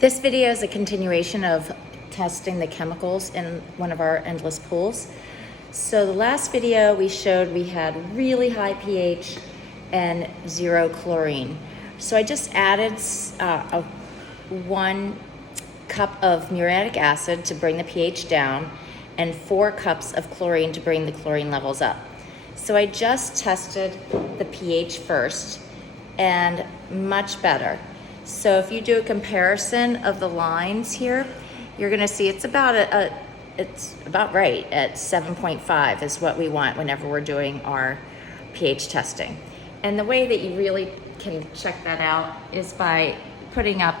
This video is a continuation of testing the chemicals in one of our endless pools. So the last video we showed we had really high pH and 0 chlorine. So I just added 1 cup of muriatic acid to bring the pH down and 4 cups of chlorine to bring the chlorine levels up. So I just tested the pH first and much better. So if you do a comparison of the lines here, you're gonna see it's about right at 7.5 is what we want whenever we're doing our pH testing. And the way that you really can check that out is by putting up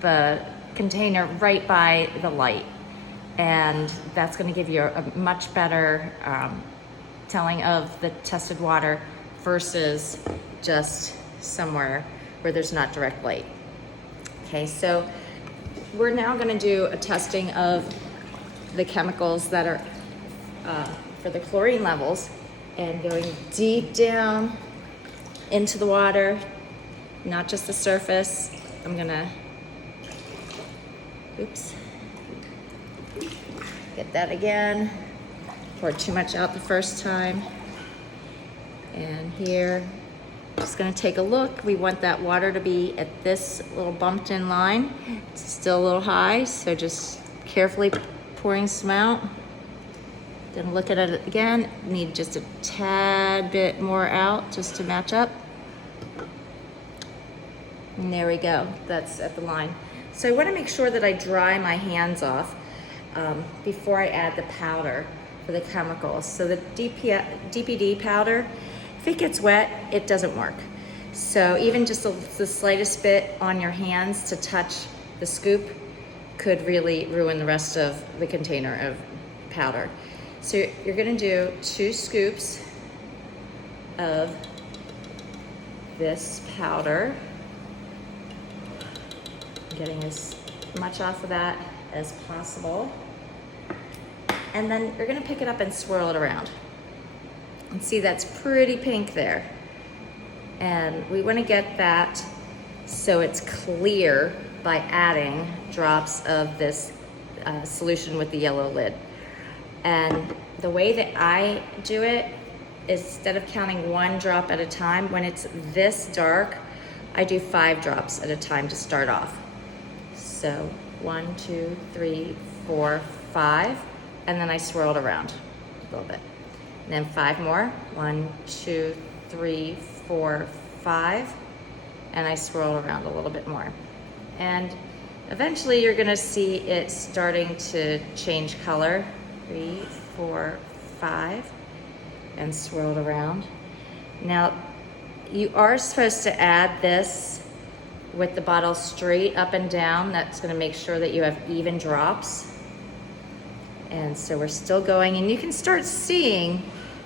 the container right by the light. And that's gonna give you a much better telling of the tested water versus just somewhere where there's not direct light. Okay, so we're now gonna do a testing of the chemicals that are for the chlorine levels and going deep down into the water, not just the surface. I'm gonna, oops, get that again. Poured too much out the first time. And here, just gonna take a look. We want that water to be at this little bumped in line. It's still a little high, so just carefully pouring some out. Gonna look at it again. Need just a tad bit more out just to match up. And there we go, that's at the line. So I wanna make sure that I dry my hands off before I add the powder for the chemicals. So the DPD powder, if it gets wet, it doesn't work. So even just the slightest bit on your hands to touch the scoop could really ruin the rest of the container of powder. So you're gonna do 2 scoops of this powder. Getting as much off of that as possible. And then you're gonna pick it up and swirl it around. And see, that's pretty pink there. And we wanna get that so it's clear by adding drops of this solution with the yellow lid. And the way that I do it is instead of counting 1 drop at a time, when it's this dark, I do 5 drops at a time to start off. So 1, 2, 3, 4, 5, and then I swirl it around a little bit. And then 5 more, 1, 2, 3, 4, 5, and I swirl around a little bit more. And eventually you're gonna see it starting to change color. 3, 4, 5, and swirl it around. Now, you are supposed to add this with the bottle straight up and down. That's gonna make sure that you have even drops. And so we're still going, and you can start seeing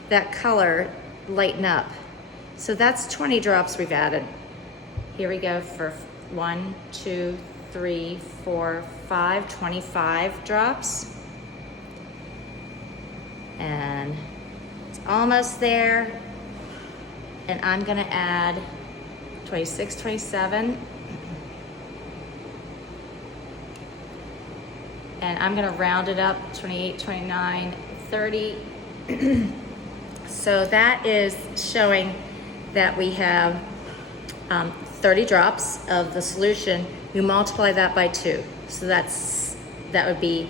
that color lighten up. So that's 20 drops we've added. Here we go for 1, 2, 3, 4, 5, 25 drops. And it's almost there. And I'm gonna add 26, 27. And I'm gonna round it up, 28, 29, 30. So that is showing that we have 30 drops of the solution. You multiply that by 2. So that would be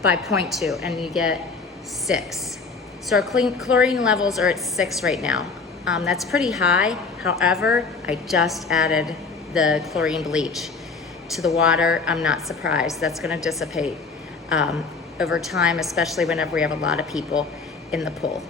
by 0.2, and you get 6. So our chlorine levels are at 6 right now. That's pretty high. However, I just added the chlorine bleach to the water. I'm not surprised. That's gonna dissipate over time, especially whenever we have a lot of people in the pool.